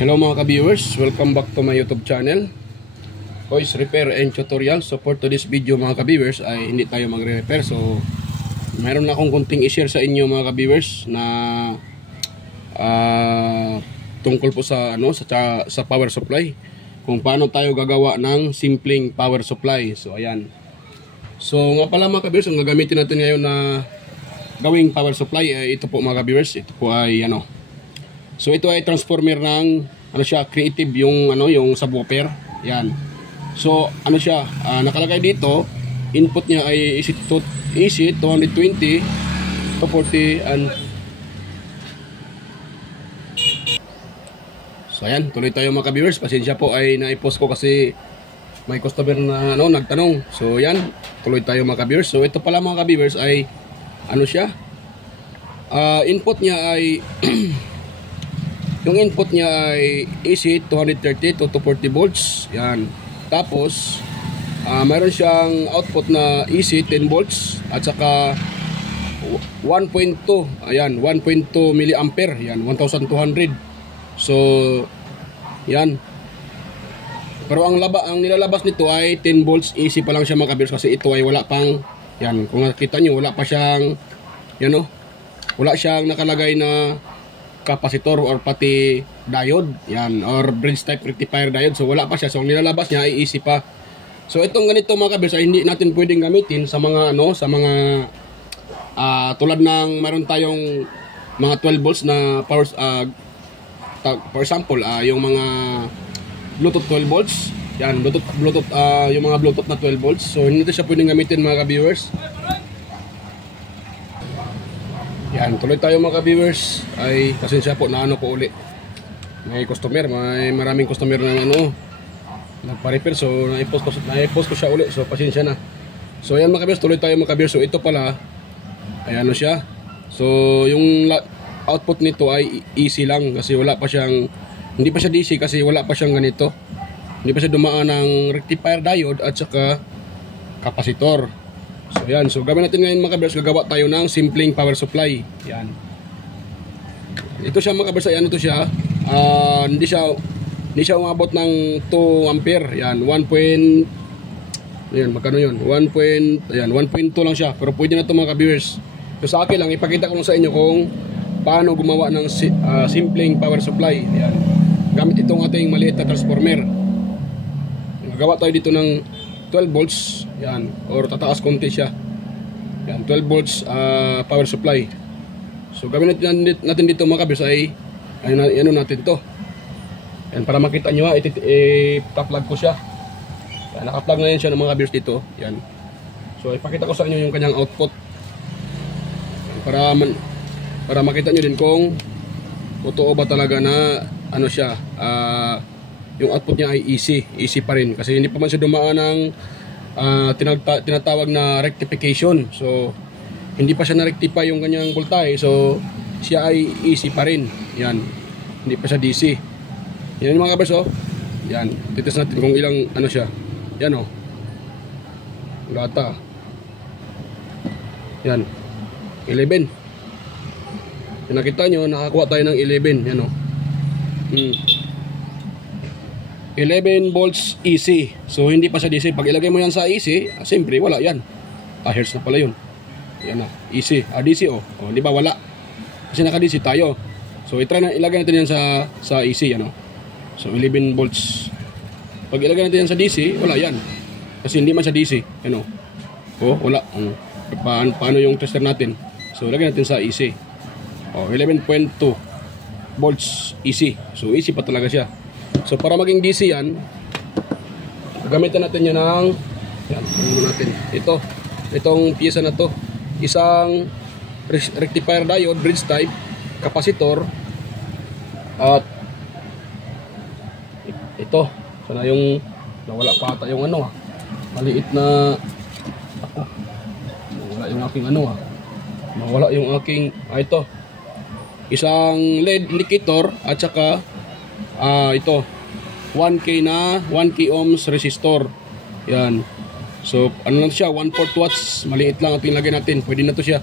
Hello mga ka-viewers, welcome back to my YouTube channel, Voice Repair and Tutorial. So for today's video mga ka-viewers ay hindi tayo magre-repair. So mayroon na akong kunting i-share sa inyo mga ka-viewers na tungkol po sa sa power supply, kung paano tayo gagawa ng simpleng power supply. So ayan. So nga pala mga ka-viewers, ang gagamitin natin ngayon na gawing power supply ay ito po mga ka-viewers. Ito po ay so ito ay transformer ng creative yung yung subwoofer. Yan. So siya, nakalagay dito, input niya ay AC 220 to 40 and so ayan, tuloy tayo mga ka-viewers. Pasensya po ay na-post ko kasi may customer na nagtanong. So yan, tuloy tayo mga ka-viewers. So ito pala mga ka-viewers ay siya, input niya ay yung input niya ay AC 230 to 240 volts. Yan. Tapos mayroon siyang output na AC 10 volts at saka 1.2, ayan, 1.2 milliampere. Yan, 1200. So yan. Pero ang nilalabas nito ay 10 volts AC pa lang siya mga ka-viewers, kasi ito ay wala pang, yan, kung nakita niyo wala pa siyang wala siyang nakalagay na capacitor or pati diode, yan, or bridge type rectifier diode. So wala pa siya. So ang nilalabas niya ay AC pa. So itong ganito mga ka-viewers ay hindi natin pwedeng gamitin sa mga tulad ng meron tayong mga 12 volts na power, for example, yung mga Bluetooth 12 volts. Yan, Bluetooth yung mga Bluetooth na 12 volts. So hindi siya pwedeng gamitin mga ka-viewers. Yan, tuloy tayo mga ka-viewers. Ay pasensya po na ko uli. May maraming customer na nagpa-repair. So na-post ko siya uli. So pasensya na. So yan mga ka-viewers, tuloy tayo mga ka-viewers. So ito pala ay siya. So yung output nito ay AC lang kasi wala pa siyang, hindi pa siya DC kasi wala pa siyang ganito. Hindi pa siya dumaan ng rectifier diode at saka capacitor. So yan, so gawin natin ngayon mga ka-viewers, gagawa tayo ng simpleng power supply. Yan. Ito siya mga ka-viewers, ito siya. Hindi siya umabot ng 2 ampere. Yan, magkano yun? 1.2 lang siya. Pero pwede na ito mga ka-viewers. So sa akin lang, ipakita ko lang sa inyo kung paano gumawa ng simpleng power supply. Yan. Gamit itong ating maliit na transformer. Gagawa tayo dito ng 12 volts, yan, or tataas konti siya. Yan, 12 volts power supply. So gawin natin dito mga ka-viewers ay natin to. Yan, para makita nyo i-plug ko siya. Yan, naka-plug na yan siya ng mga ka-viewers dito. Yan. So ipakita ko sa inyo yung kanyang output. Yan, para makita nyo din kung totoo ba talaga na siya, yung output niya ay AC pa rin, kasi hindi pa man siya dumaan ng tinatawag na rectification. So hindi pa siya na-rectify yung kanyang voltahe, so siya ay AC pa rin. Yan, hindi pa siya DC. Yan yung mga kabers. Yan, titis natin kung ilang siya. Yan data. Yan, 11. Nakita nyo, nakakuha tayo ng 11. Yan 11 volts AC. So hindi pa siya DC. Pag ilagay mo yan sa AC, siyempre wala yan. Hertz na pala yun. Yan AC. DC di ba wala? Kasi naka-DC tayo. So ilagay natin yan sa AC, So 11 volts. Pag ilagay natin yan sa DC, wala yan. Kasi hindi man siya DC, wala. Paano yung tester natin? So ilagay natin sa AC. 11.2 volts AC. So AC pa talaga siya. So para maging DC yan, gamitin natin yun ng itong piyesa na to, isang rectifier diode, bridge type, capacitor, at ito. Sana yung nawala pa ata yung maliit na nawala yung aking nawala yung aking ito, isang LED indicator, at saka ito 1K ohms resistor. Yan. So lang siya, 1/4 watts. Maliit lang ang lagay natin. Pwede na to siya.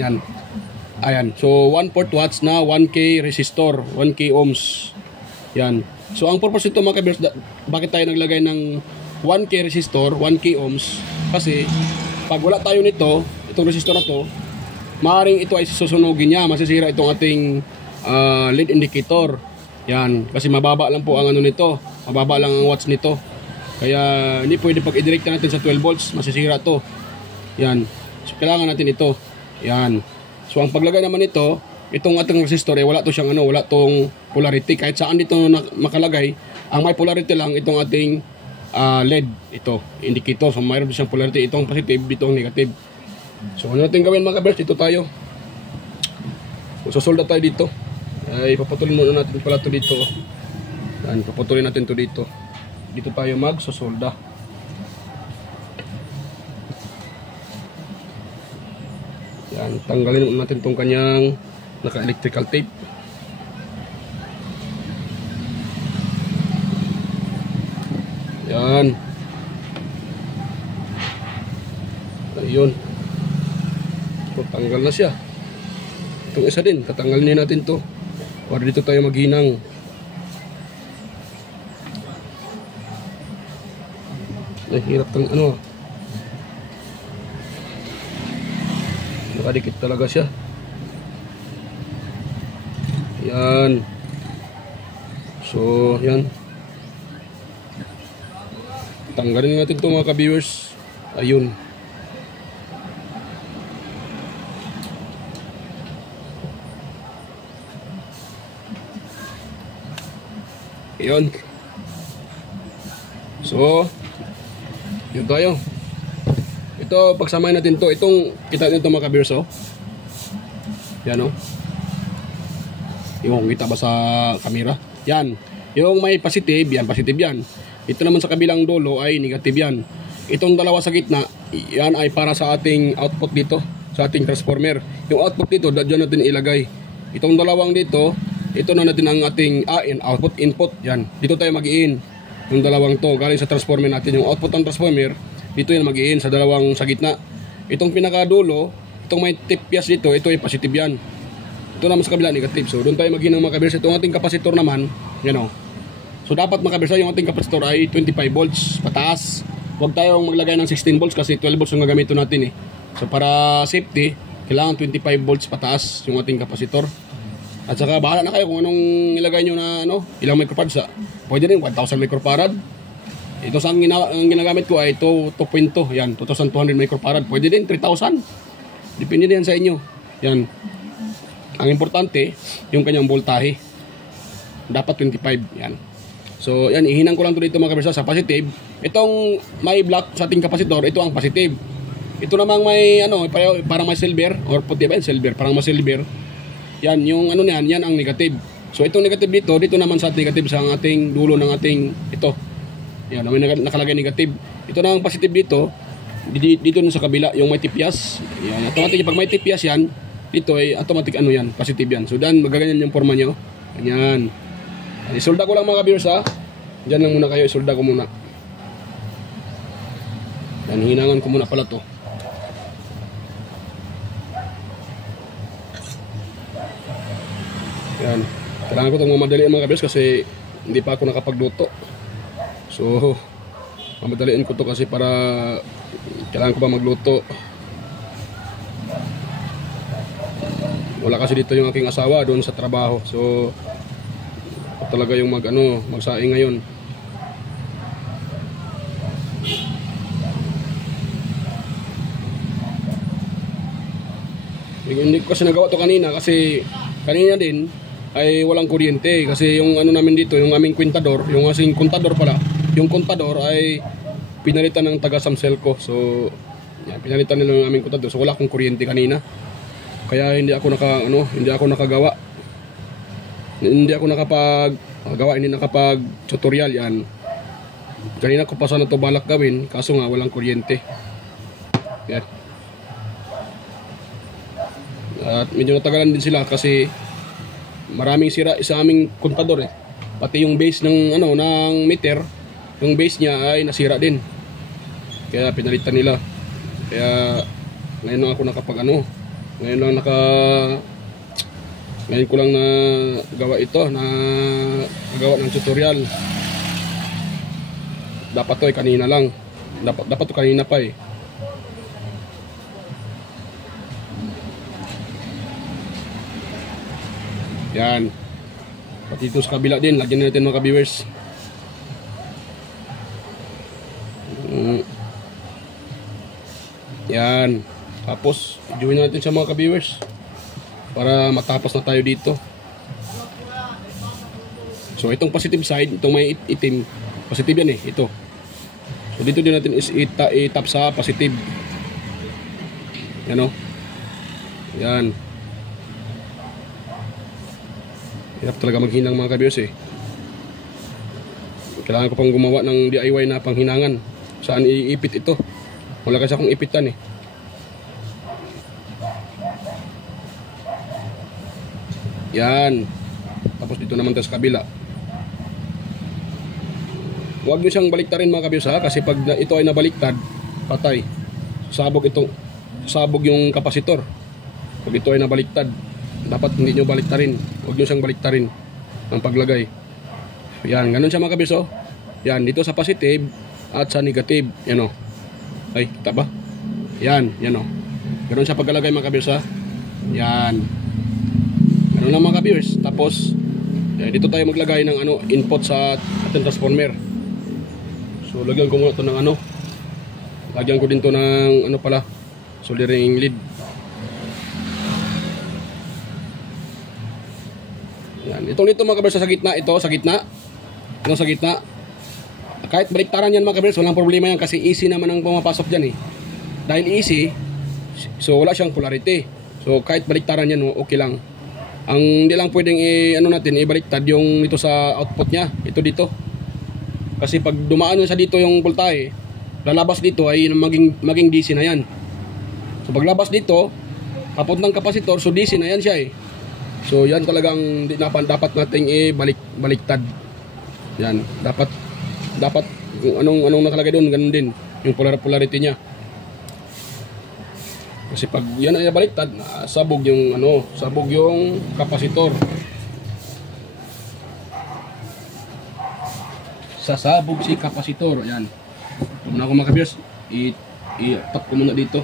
Yan. Ayan. So 1/4 watts na 1K resistor, 1K ohms. Yan. So ang purpose nito mga ka-viewers, bakit tayo naglagay ng 1K resistor, 1K ohms? Kasi pag wala tayo nito, itong resistor na to, maaaring ito ay susunugin niya, masisira itong ating lead indicator. Yan, kasi mababa lang po ang ano nito, mababa lang ang watts nito. Kaya hindi pwede pag i-direct natin sa 12 volts, masisira to. Yan. So kailangan natin ito. Yan. So ang paglagay naman nito, itong ating resistor wala to siyang wala tong polarity. Kahit saan dito makalagay, ang may polarity lang itong ating LED, ito, indicator. So mayroon siyang polarity, itong positive, itong negative. So ano natin gawin mga ka-viewers, dito tayo. Susolda tayo dito. Ay paputulin muna natin pala to dito. Yan, paputulin natin to dito. Dito tayo magsusolda. Yan, tanggalin muna natin tong kanyang naka-electrical tape. Yan. Ayun. So, tanggal na siya. Itong isa din, tatanggalin natin to para dito tayo maghinang. Nahirap tang nakadikit talaga siya. Yan. So, yan. Tanggalin natin ito mga ka-viewers. Ayun. Ayun. So, yun tayo. Ito, pagsamahin natin to. Itong, kita nyo ito mga ka-viewers, oh. Yan, oh. Yung kita ba sa camera? Yan. Yung may positive, yan, positive yan. Ito naman sa kabilang dulo ay negative yan. Itong dalawa sa gitna, yan ay para sa ating output dito, sa ating transformer. Yung output dito, dyan natin ilagay. Itong dalawang dito, ito na natin ang ating output, input. Yan. Dito tayo mag-i-in. Yung dalawang to, galing sa transformer natin. Yung output ng transformer, dito yan mag-i-in sa dalawang sa gitna. Itong pinakadulo, itong may tip pias dito, ito ay positive yan. Ito naman sa kabila, negative. So, doon tayo mag-i-in ng mga kabirsa. Itong ating kapasitor naman, yan o. So, dapat mga kabirsa, yung ating kapasitor ay 25 volts pataas. Huwag tayong maglagay ng 16 volts kasi 12 volts yung gagamito natin eh. So, para safety, kailangan 25 volts pataas yung ating kapasitor. At saka, bahala na kayo kung anong ilagay nyo na ilang microfarad sa. Pwede rin, 1,000 microfarad. Ito sa ang ginagamit ko ay 2.2. Yan, 2,200 microfarad. Pwede din, 3,000. Depende din sa inyo. Yan. Ang importante, yung kanyang voltahe. Dapat 25. Yan. So, yan, ihinang ko lang to dito mga kabirsa sa positive. Itong may black sa ating kapasitor, ito ang positive. Ito namang may, parang may silver, or puti ba yan, silver, parang may silver. Yan, yung niyan, yan ang negative. So, itong negative dito naman sa negative sa ating dulo ng ating, ito. Yan, may nakalagay negative. Ito na ang positive dito na sa kabila, yung may tipias. Yan, automatic, pag may tipias yan, dito ay automatic yan, positive yan. So, dan, magaganyan yung forma nyo. Ganyan. Isolda ko lang mga viewers ha. Diyan lang muna kayo, isolda ko muna. Yan, hinangan ko muna pala to. Yan. Kailangan ko itong mamadaliin mga viewers kasi hindi pa ako nakapagluto. So, mamadaliin ko to kasi para kailangan ko pa magluto. Wala kasi dito yung aking asawa doon sa trabaho. So, talaga yung magsaing ngayon. Hindi ko kasi nagawa to kanina kasi kanina din ay walang kuryente kasi yung namin dito, yung aming kwintador, yung asing kontador pala, yung kontador ay pinalitan ng taga Samselco. So, yan, pinalitan nila yung aming kontador. So, wala akong kuryente kanina. Kaya hindi ako nakagawa. Hindi ako nakapagawa, hindi nakapag-tutorial yan. Kanina ko pa sana ito balak gawin, kaso nga walang kuryente. Yan. At medyo natagalan din sila kasi maraming sira sa aming kontador eh. Pati yung base ng ng meter, yung base niya ay nasira din. Kaya pinalitan nila. Kaya ngayon lang ako ngayon lang Ngayon ko lang na gawa ito, na gawa ng tutorial. Dapat to kanina lang. Dapat to kanina pa eh. Yan. Pati ito sa kabila din, lagyan natin mga ka-viewers. Yan. Tapos, join natin sa mga ka-viewers para matapos na tayo dito. So, itong positive side, itong may itim, positive yan eh, ito. So, dito din natin itap sa positive. Yan o. Yan. Hirap talaga maghinang mga ka-viewers eh. Kailangan ko pang gumawa ng DIY na panghinangan. Saan iipit ito? Wala kasi akong ipitan eh. Yan. Tapos dito naman tayo sa kabila. Huwag nyo siyang baliktarin mga ka-viewers ha. Kasi pag ito ay nabaliktad, patay. Sabog yung kapasitor. Pag ito ay nabaliktad, dapat hindi nyo baliktarin. Huwag nyo siyang baliktarin ng paglagay. Yan, ganun siya mga ka-viewers oh. Yan, dito sa positive at sa negative. Yan o. Ay, kita ba? Yan, yan o. Ganun siya pagkalagay mga ka-viewers ha. Yan. Ganun lang mga ka-viewers. Tapos, dito tayo maglagay ng input sa ating transformer. So, lagyan ko muna ito ng lagyan ko din ito ng soldering lead. Yan. Itong dito mga ka-viewers sa gitna, ito sa gitna. Ito sa gitna. Kahit baliktaran yan mga ka-viewers, walang problema yan kasi easy naman ang pumapasok dyan eh. Dahil easy, so wala siyang polarity. So kahit baliktaran yan, okay lang. Ang hindi lang pwedeng ibaliktad yung ito sa output niya, ito dito. Kasi pag dumaan sa dito yung voltahe, lalabas dito ay maging DC na yan. So paglabas dito, papuntang kapasitor, so DC na yan siya eh. So yan talagang dapat nating baliktad. Yan, dapat kung anong nakalagay doon, ganun din yung polarity niya. Kasi pag yan ay baliktad, sabog yung kapasitor. Sasabog si kapasitor. Yan. Kung na ako mga ka-viewers, i-tap ko muna dito.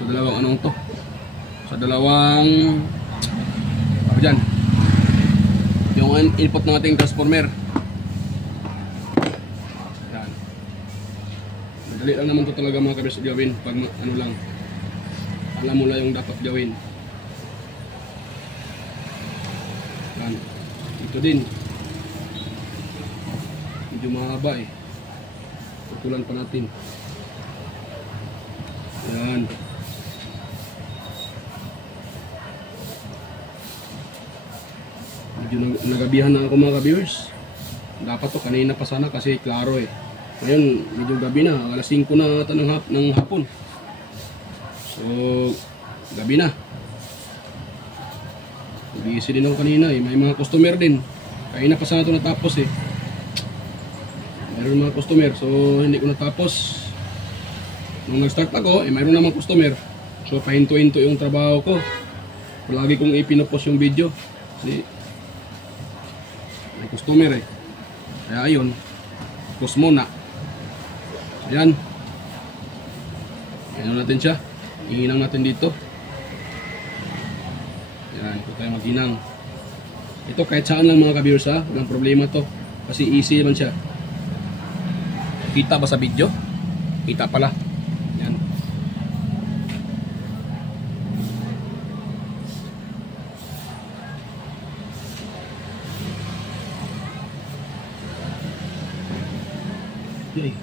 Sa dalawang sa dalawang dyan. Yung input ng ating transformer. Yan. Madali lang naman ito talaga mga ka-viewers gawin. Pag lang, alam mo lang yung dapat gawin. Yan. Ito din. Medyo mahaba eh. Putulan pa natin. Yan. Medyo nagabihan na ako mga ka-viewers. Dapat to kanina pa sana kasi klaro eh. Ngayon medyo gabi na, alas 5 na ata ng hapon. So gabi na. Busy din ako kanina eh. May mga customer din. Kanina pa sana ito natapos eh. Mayroon mga customer, so hindi ko natapos. Nung nag-start ako, mayroon namang customer. So pahinto-hinto yung trabaho ko. Palagi kong ipinopost yung video. Kasi may customer eh. Kaya ayun, post muna. So yan. Ayan natin siya. Ihinang natin dito. Yan, ito tayo maghinang. Ito kahit saan lang mga ka-viewers ha. Walang problema to. Kasi easy naman siya. Kita ba sa video? Kita pala. Yan. Okay.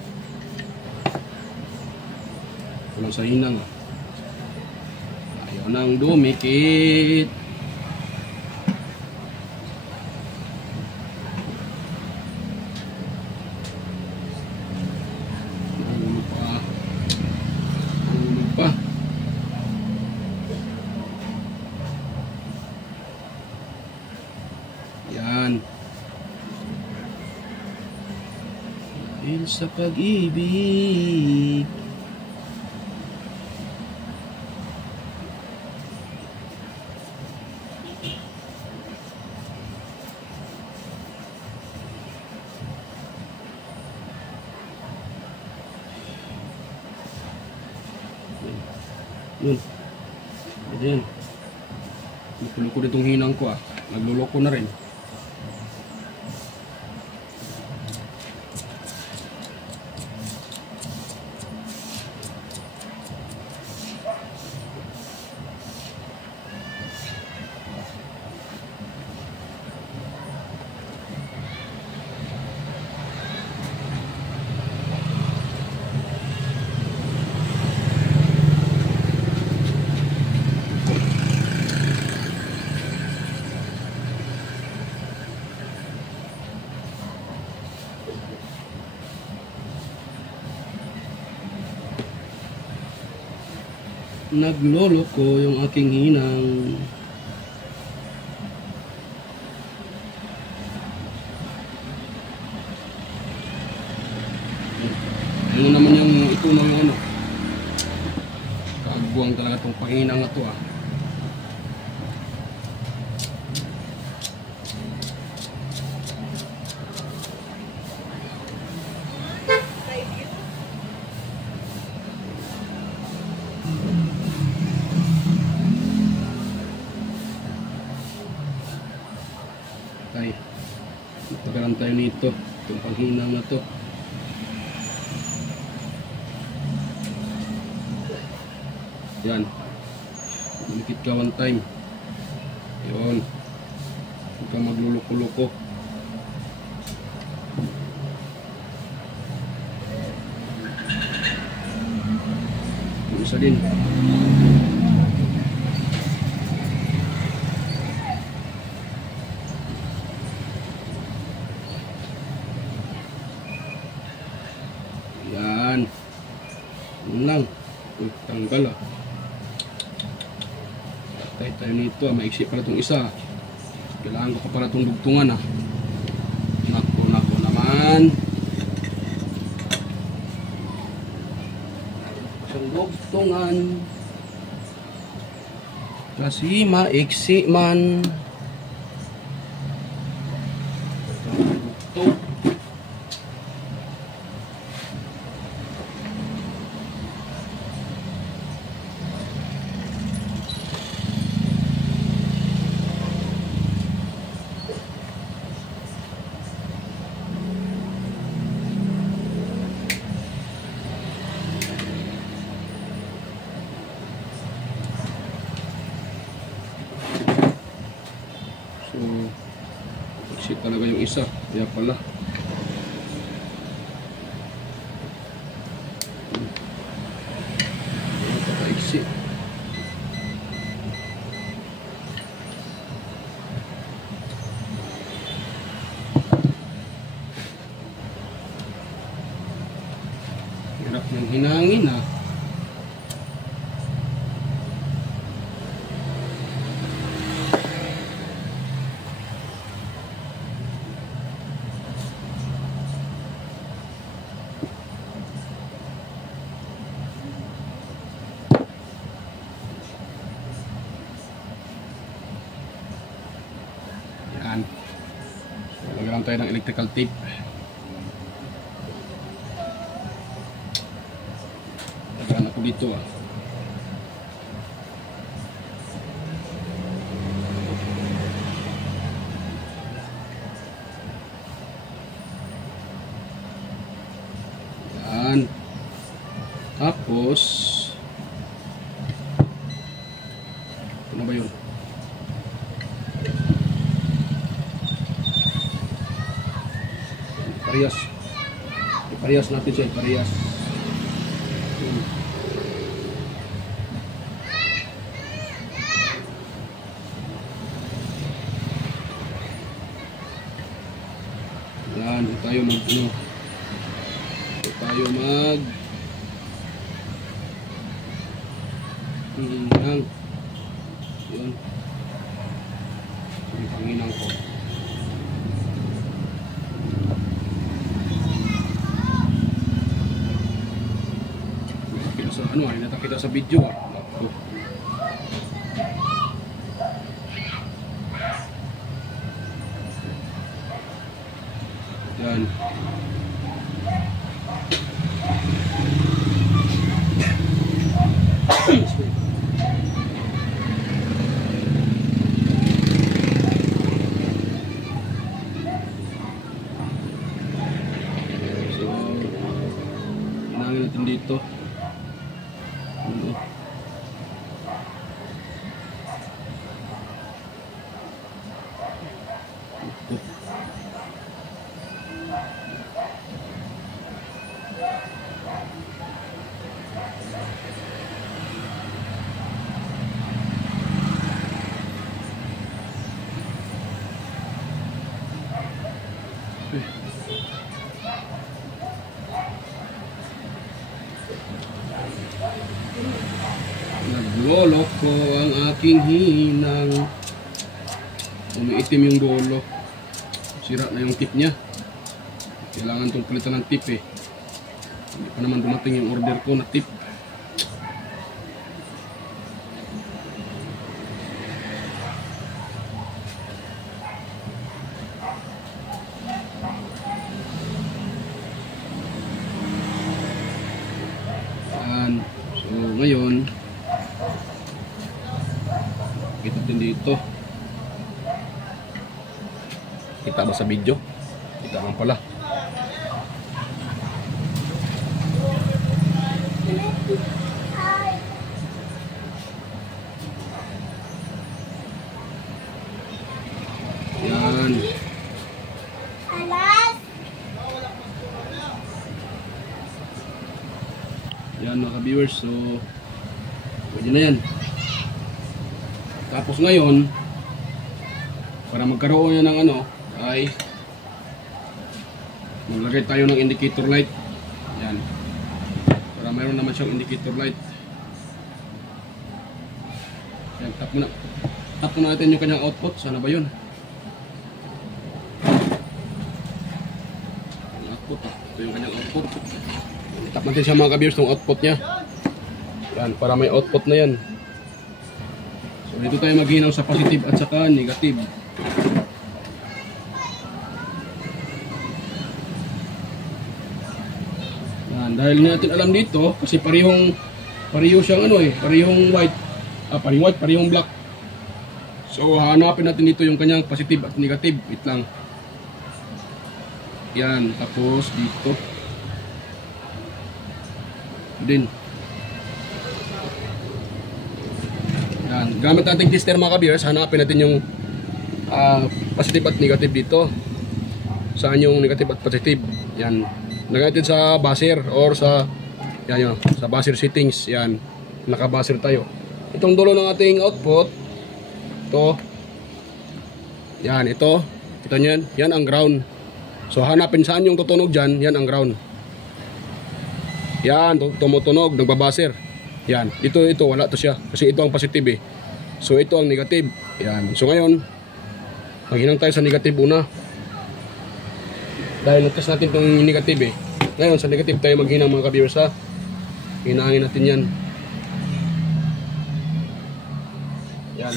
Walang sa hinang. Ayaw nang dumikit. Yan. Dahil sa pag-ibig. Yun. Ito yan. Nagluloko ditong hinang ko ah. Nagluloko na rin. Nagloloko yung aking hinang. Ano naman yung itunaw yung ano. Kaagbuang talaga itong pahinang na to ah. Ay, pagkaroon tayo nito, itong panghinang na to. Yan, malikit ka one time. Yun, huwag kang magluloko-loko. Yung isa din. Yan. Yun lang. Uy, tanggal ah. Patay tayo nito ah. Maiksi pala itong isa. Kailangan ko pa pala itong dugtungan ah. Nako naman. Isang dugtungan. Kasi maiksi man. Dugtong. So, exit talaga yung isa. Kaya pala. Exit. Hirap ng hinangin ah. Yan. So, lagyan tayo ng electrical tape. Lagyan ako dito ah. Yan. Tapos ano ba yun? Parehas. Parehas natin siya, parehas. Yan, tayo mag hinang. Yun. Yung panghinang ko. Sa ano ay natakita sa video ah. Yan. Nagloloko ang aking hinang. Umiitim yung dulo. Sira na yung tip niya. Kailangan itong palitan ng tip eh. Hindi pa naman dumating yung order ko na tip. Yan. So ngayon, kita din dito. Kita ba sa video? Kita lang pala. Yan. Yan mga ka-viewers. So, pwede na yan. Tapos ngayon, para magkaroon yan ng ano, ay maglagay tayo ng indicator light. Yan. Para mayroon naman siyang indicator light. Yan, tap muna. Tap muna natin yung kanyang output. Sana ba yun? Output. Ito yung kanyang output. Tap natin siya mga ka-viewers yung output niya. Yan, para may output na yan. So dito tayo maghinaw sa positive at saka negative. Yan, dahil natin alam dito kasi pareho siyang ano eh, parehong white, parehong black. So hanapin natin dito yung kanyang positive at negative. Wait lang. Yan, tapos dito din. Yan, gamit natin tester mga ka-viewers, hanapin natin yung positive at negative dito. Saan yung negative at positive? Yan. Lagay natin sa buzzer or sa yan yun, sa buzzer settings. Yan. Naka-buzzer tayo. Itong dulo ng ating output, ito. Yan, ito. Ito yan. Yan ang ground. So hanapin saan yung tutunog dyan. Yan ang ground. Yan, tumutunog, nagbabuzzer. Yan, ito wala to siya kasi ito ang positive eh. So ito ang negative. Yan. So ngayon, maghinang tayo sa negative una. Dahil natas natin itong negative eh. Ngayon sa negative tayo maghinang mga ka-viewers ha. Hinangin natin yan. Yan.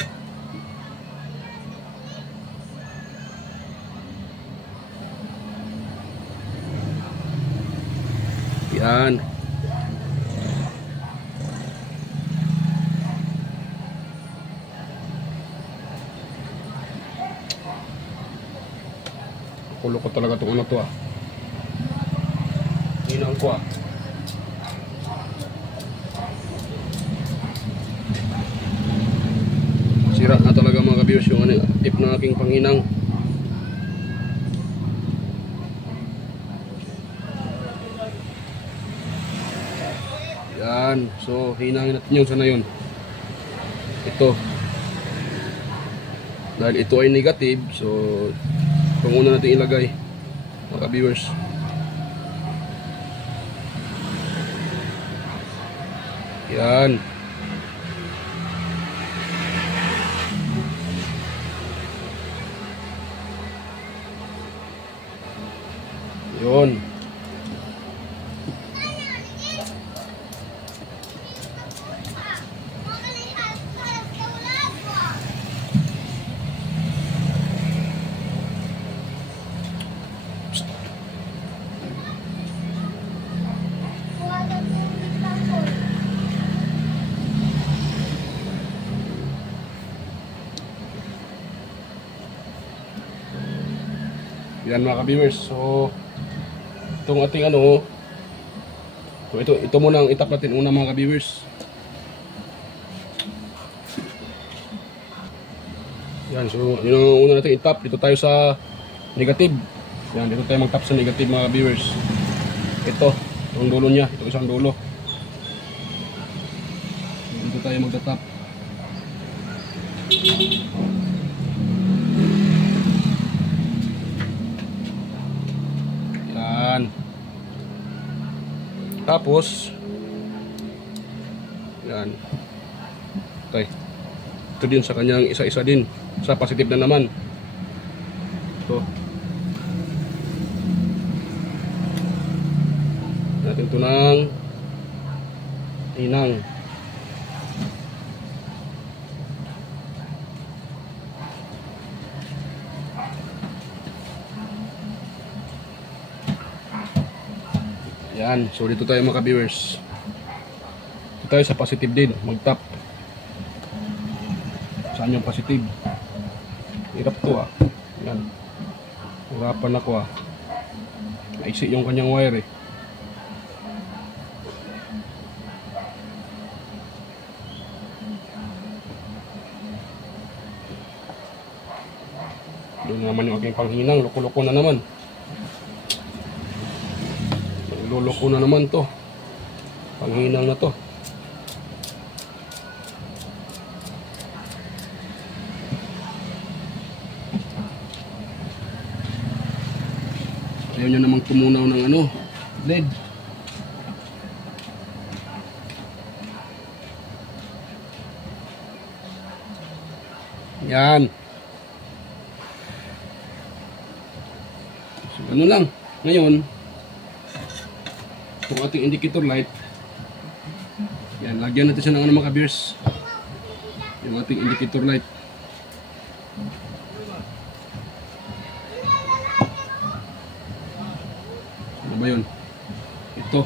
Yan. Kulo ko talaga itong ano to ah. Hinang ko ah. Sira na talaga mga ka-viewers yung ano, tip na aking panghinang. Yan. So hinangin natin yung sana yun. Ito. Dahil ito ay negative, so kung una natin ilagay mga viewers. Yan. Yun. Yan mga ka-viewers. So itong ating ano, ito muna ang itap natin una mga ka-viewers. Yan, so yun ang una natin i-tap. Dito tayo sa negative. Yan, dito tayo mag-tap sa negative mga viewers. Ito, yung dulo niya. Ito isang dulo. Dito tayo mag-tap. Yan. Tapos yan. Ito din sa kanyang isa-isa din. Sa positive na naman. Ito. Natin ito ng inang. Yan. So dito tayo mga viewers. Dito tayo sa positive din. Mag-tap. Saan yung positive? Hirap to ah. Yan. Hirapan ako ah. Naiksi yung kanyang wire eh. Doon naman yung aking panghinang. Loko-loko na naman. Luloko na naman to. Panghinang na to. Ayaw nyo namang tumunaw ng ano, LED. Yan. So, ano lang. Ngayon, itong ating indicator light. Yan, lagyan natin siya ng ano mga ka-beers. Yung ating indicator light. Ano ba yun? Ito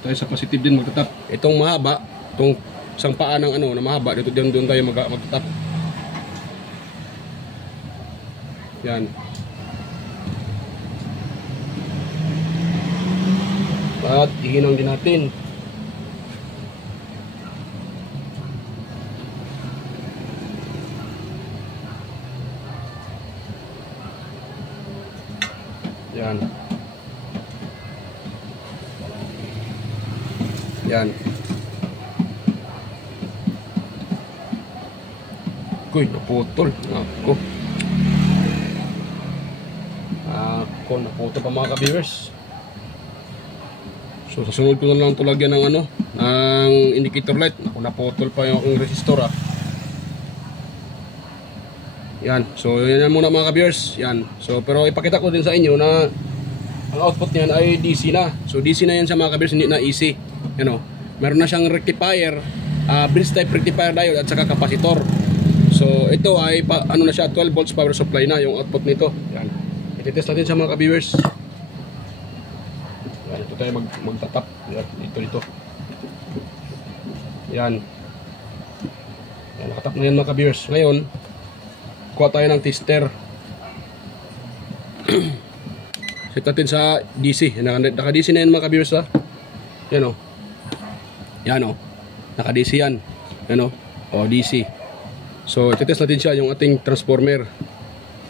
tayo sa positive din magtatap. Itong mahaba, itong isang paa ng ano na mahaba, dito din doon tayo magtatap. Yan. At ihinang din natin. Yan. Yan. Kuy, naputol. Ako, naputol pa mga ka-viewers. So, sa sunod ko na lang ito lagyan ng ano, ng indicator light. Ako, naputol pa yung resistor ah. Yan. So, yan muna mga ka-viewers. Yan. So, pero ipakita ko din sa inyo na ang output niyan ay DC na. So, DC na yan sa mga ka-viewers, hindi na AC. Yan o. Meron na siyang rectifier, bridge type rectifier diode at saka capacitor. So, ito ay ano na siya, 12 volts power supply na yung output nito. Yan. Ititest natin sa mga ka-viewers. Yan. Ito tayo magtatap. Yan. Dito. Yan. Yan. Nakatap na yan mga ka-viewers. Ngayon, kuha tayo ng tester. Set natin sa DC. Naka-DC na yan mga ka-viewers ha. Yan o. Yan o. Naka-DC yan. Yan o. O DC. So ititest natin siya yung ating transformer.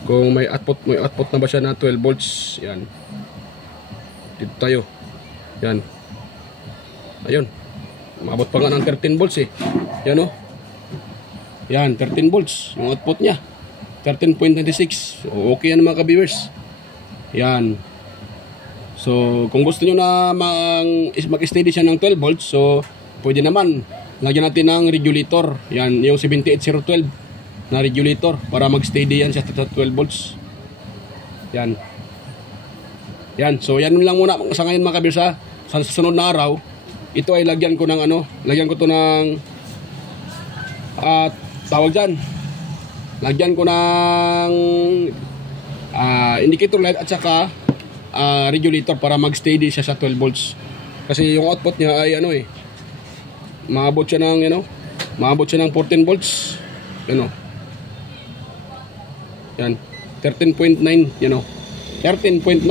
Kung may output na ba siya na 12 volts. Yan. Dito tayo. Yan. Ayun. Maabot pa nga ng 13 volts eh. Yan o. Yan. 13 volts. Yung output niya. 13.96. So, okay yan mga ka-viewers. Yan. So, kung gusto nyo na mag-steady siya ng 12 volts, so, pwede naman. Lagyan natin ng regulator. Yan, yung 78012 na regulator para mag-steady yan siya sa 12 volts. Yan. Yan. So, yan lang muna sa ngayon mga ka-viewers ha. Sa susunod na araw, ito ay lagyan ko ng ano, lagyan ko to ng tawag dyan. Lagyan ko ng indicator light at saka regulator para mag-steady siya sa 12 volts. Kasi yung output niya ay ano eh, maabot siya ng maabot siya ng 14 volts. Yan o. Yan. 13.9. Yan o. 13.9.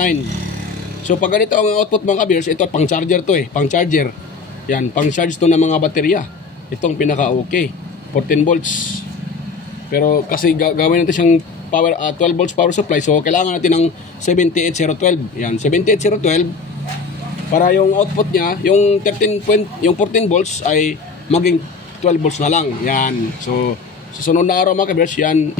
So pag ganito ang output mga ka-viewers, ito pang charger to eh. Pang charger. Yan. Pang charge to ng mga baterya. Itong pinaka okay. 14 volts. Pero kasi gagawin natin siyang 12 volts power supply. So kailangan natin ng 78012. Yan, 78012 para yung output niya, yung 14 volts ay maging 12 volts na lang. Yan. So sa sunod na araw mga ka-viewers, yan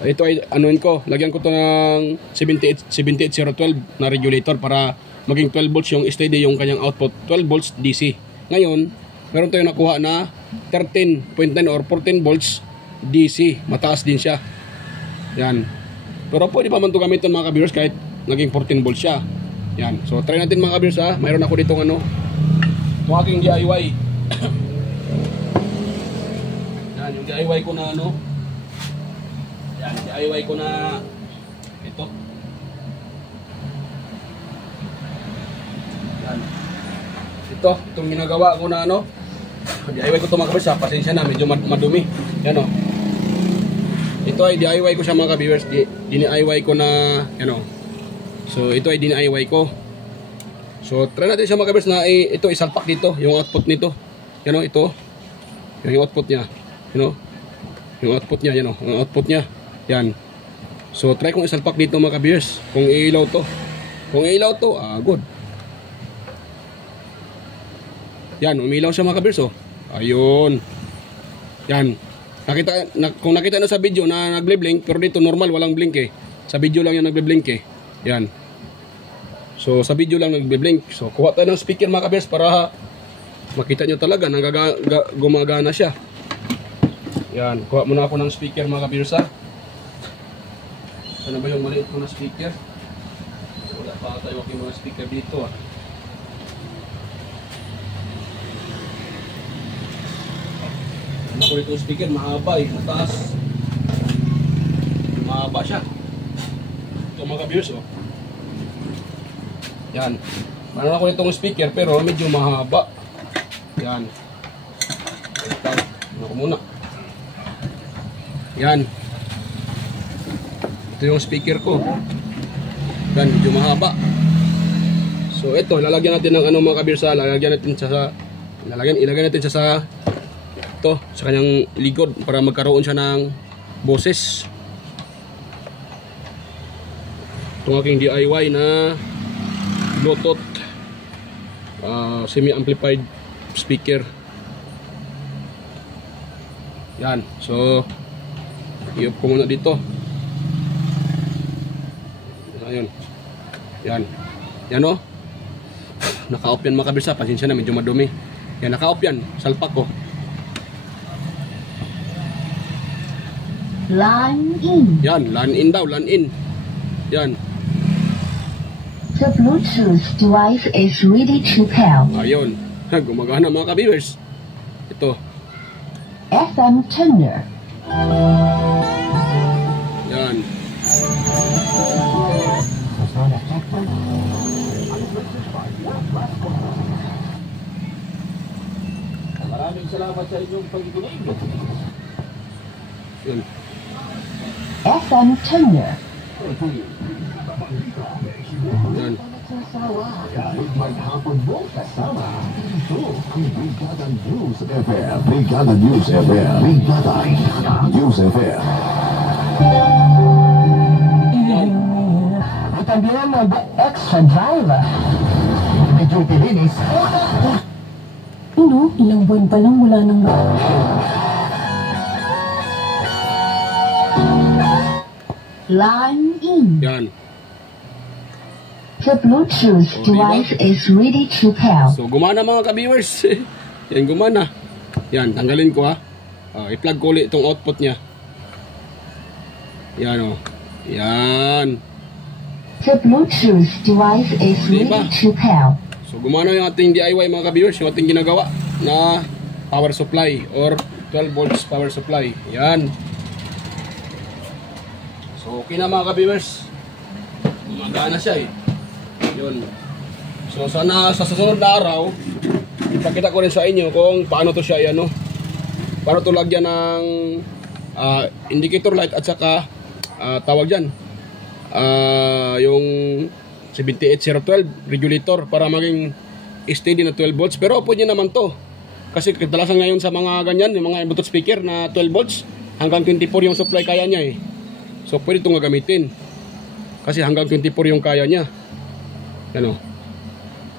ito ay anuin ko, lagyan ko to ng 78012 na regulator para maging 12 volts yung steady yung kanyang output, 12 volts DC. Ngayon, meron tayong nakuha na 13.9 or 14 volts DC. Mataas din siya. Yan. Pero pwede pa man ito gamitin mga ka-viewers kahit naging 14 volts siya. Yan. So try natin mga ka-viewers ha. Mayroon ako ditong ano, itong aking DIY. Yan, yung DIY ko na ano. Yan, DIY ko na ito. Yan. Itong ginagawa ko na ano. DIY ko ito mga ka-viewers ha. Pasensya na, medyo madumi. Yan o. Ito ay DIY ko siya mga ka-viewers. DIY ko na ano. So ito ay DIY ko. So try natin siya mga ka-viewers na ito isalpak dito, yung output nito. Yan o, ito. Yan yung output niya. You know? Yung output niya, yan o. Yung output niya. Yan. So try kong isalpak dito mga ka-viewers. Kung ilaw to. Kung ilaw to, good. Yan, umilaw siya mga ka-viewers oh. Ayun. Yan. Kung nakita na sa video na nagble-blink, pero dito normal, walang blink eh. Sa video lang yan nagble-blink eh. Yan. So sa video lang nagble-blink. So kuha tayo ng speaker mga ka-viewers para makita nyo talaga na gumagana siya. Yan. Kuha muna ako ng speaker mga ka-viewers ha. Sana ba yung maliit ko na speaker? Wala pa tayo yung mga speaker dito ah. Ano ko itong speaker, mahaba eh, mataas. Mahaba siya. Ito mga ka-viewers oh. Yan. Meron ako itong speaker pero medyo mahaba. Yan. Ano ko muna. Yan. Ito yung speaker ko. Yan, medyo mahaba. So ito, lalagyan natin ng ano mga ka-viewers ha. Ilagay natin siya sa ito, sa kanyang likod para magkaroon siya ng boses. Itong aking DIY na Bluetooth semi-amplified speaker. Yan. So i-off ko muna dito. Ayun. Yan. Yan o. Naka-off yan mga ka-viewers. Pasensya na, medyo madumi. Yan, naka-off yan. Salpak ko. Line in. Yan, line in daw, line in. Yan. The Bluetooth device is ready to pair. Ayun. Gumagana mga ka-viewers. Ito. FM tuner. Yan. Maraming salamat sa inyong pag-ikinig. Yan. FM tuner. Yan. Maghapon mo kasama dito ang Brigada News FM. Brigada News FM. Brigada News FM. También the extra driver. Medyo tilinis. Ano? Ilang buwan pa lang wala nang... Line in. Yan. The Bluetooth device is ready to pair. So gumana mga ka-viewers. Yan, gumana. Yan, tanggalin ko ha. I-plug ko ulit itong output niya. Yan o. Yan. The Bluetooth device is Diba? ready to pair. So gumana yung ating DIY mga ka-viewers, yung ating ginagawa na power supply or 12 volts power supply. Yan. So okay na mga ka-viewers. Gumagana siya eh. Yun. So sana sa susunod na araw, ipakita ko rin sa inyo kung paano to siya ano. Paano to lagyan ng indicator light at saka tawag dyan. Yung 78012 regulator para maging steady na 12 volts. Pero pwede naman to. Kasi kadalasan ngayon sa mga ganyan, yung mga Bluetooth speaker na 12 volts, hanggang 24 yung supply kaya niya eh. So pwede itong gagamitin. Kasi hanggang 24 yung kaya niya. Ano?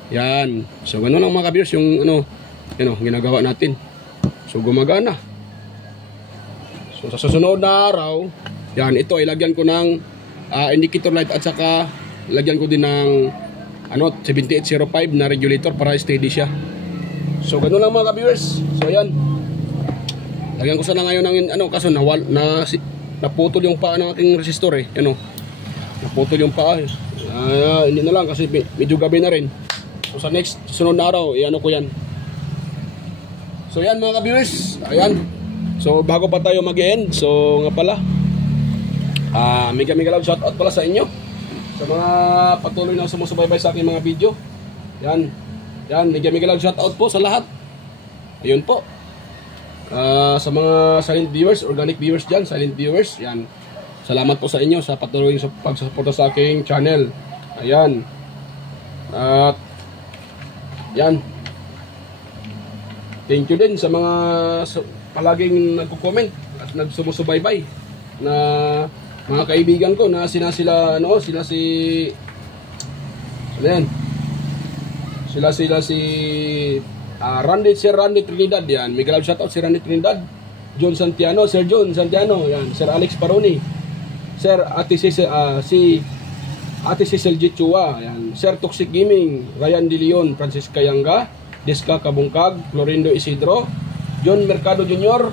Yan. So ganoon lang mga ka-viewers yung ginagawa natin. So gumagana. So sa susunod na araw, yan, ito ay lagyan ko ng indicator light at saka lagyan ko din ng 7805 na regulator para steady siya. So ganoon lang mga ka-viewers. So yan. Lagyan ko sana ngayon ng kaso naputol yung paa ng aking resistor eh. Naputol yung paa eh. Hindi na lang kasi medyo gabi na rin. So sa sunod na araw, ko yan. So yan mga ka-viewers, ayan. So bago pa tayo mag-end, so nga pala, mega love shoutout pala sa inyo. Sa mga patuloy na sumusubaybay sa aking mga video. Yan, mega love shoutout po sa lahat. Ayun po. Sa mga silent viewers, organic viewers dyan, silent viewers, yan. Salamat po sa inyo sa patuloy sa pagsusuporta sa aking channel. Ayan. At yan. Thank you din sa mga palaging nagko-comment at nagsumusubaybay na mga kaibigan ko na sila si Sir Randy Trinidad, yan. Mega love shoutout si Randy Trinidad. Sir John Santiano, yan. Sir Alex Paroni. Sir Ate Cecil Jichua, yan. Sir Toxic Gaming, Ryan De Leon, Francisca Yanga, Deska Kabungkag, Florindo Isidro, John Mercado Jr.,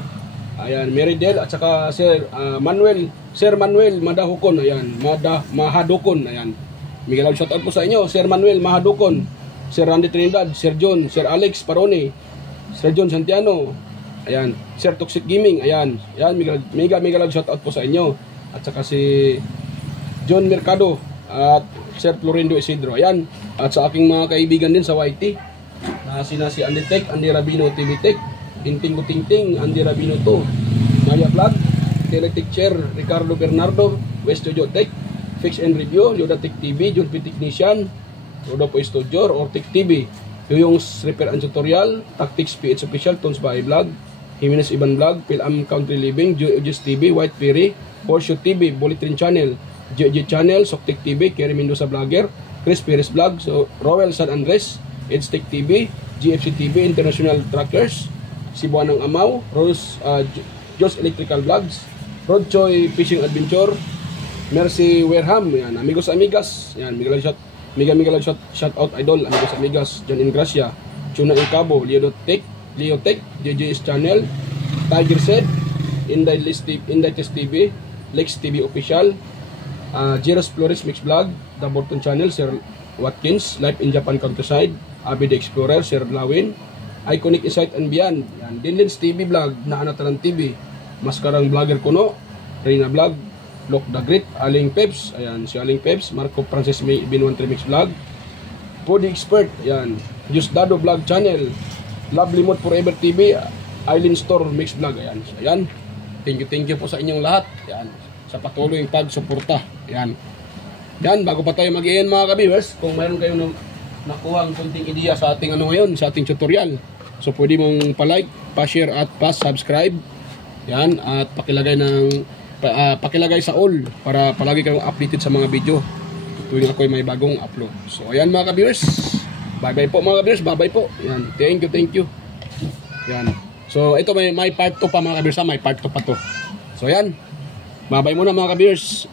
ayan, Meridel, at saka Sir Manuel Madahukon, ayan, Mahadukon, ayan. Mega love shoutout po sa inyo, Sir Manuel Mahadukon, Sir Randy Trinidad, Sir John, Sir Alex Paroni, Sir John Santiano, ayan, Sir Toxic Gaming, ayan, mega love shoutout po sa inyo, at saka si John Mercado, at Sir Florindo Isidro, ayan, at sa aking mga kaibigan din sa YT, na si Andy Tech, Andy Rabino TV Tech, Tinting Butingting, Andy Rabino 2, Maya Vlog, Teletech Chair, Ricardo Bernardo, West Studio Tech, Fix and Review, Yoda Tech TV, John P. Technician, Rodo Po Studio, or Tech TV, Yoyong's Repair and Tutorial, Tactics PH Official, Tons Bahay Vlog, Jimenez Iban Vlog, Philam Country Living, Joy's TV, White Ferry, Horseshoe TV, Bulletin Channel, JJ Channel, Soktek TV, Kerry Mendoza Vlogger, Chris Perez Vlog, so Rowell San Andres, It's Tech TV, GFC TV, International Trackers, Cebuanang Amaw, Joss Electrical Vlogs, Rod Choi Fishing Adventure, Mercy Wareham, yan, amigos amigas, yan, mega shout out idol, amigos amigas, John Ingracia, Chuna Incabo, Leo Tech, JJ's Channel, Tiger Said, Inday Test TV, Lex TV Official, Jeros Flores Mix Vlog, The Borton Channel, Sir Watkins, Life in Japan Countryside, Abby the Explorer, Sir Lawin, Iconic Insight and Beyond, yan, Dinlin's TV Vlog, Naanatalan TV, Maskarang Vlogger Kuno, Reina Vlog, Lock the Great, Aling Peps, ayan, si Aling Peps, Marco Francis May, Bin13 Mix Vlog, Body Expert, yan, Just Dado Vlog Channel, Lovely Mood Forever TV, Island Store Mix Vlog, ayan, so, ayan, thank you po sa inyong lahat, ayan, sa patuloy yung pagsuporta, ayan. Yan, bago pa tayo mag-i-end mga ka-viewers, kung mayroon kayong nakuha ang kunting ideya sa ating ngayon, sa ating tutorial, so pwede mong pa-like, pa-share at pa-subscribe. Yan, at pakilagay sa all para palagi kayong updated sa mga video tuwing ako'y may bagong upload. So ayan mga ka-viewers, bye-bye po mga ka-viewers, bye-bye po. Yan, thank you. Yan. So ito may part 2 pa mga ka-viewers, may part 2 pa to. So yan. Bye-bye muna mga ka-viewers.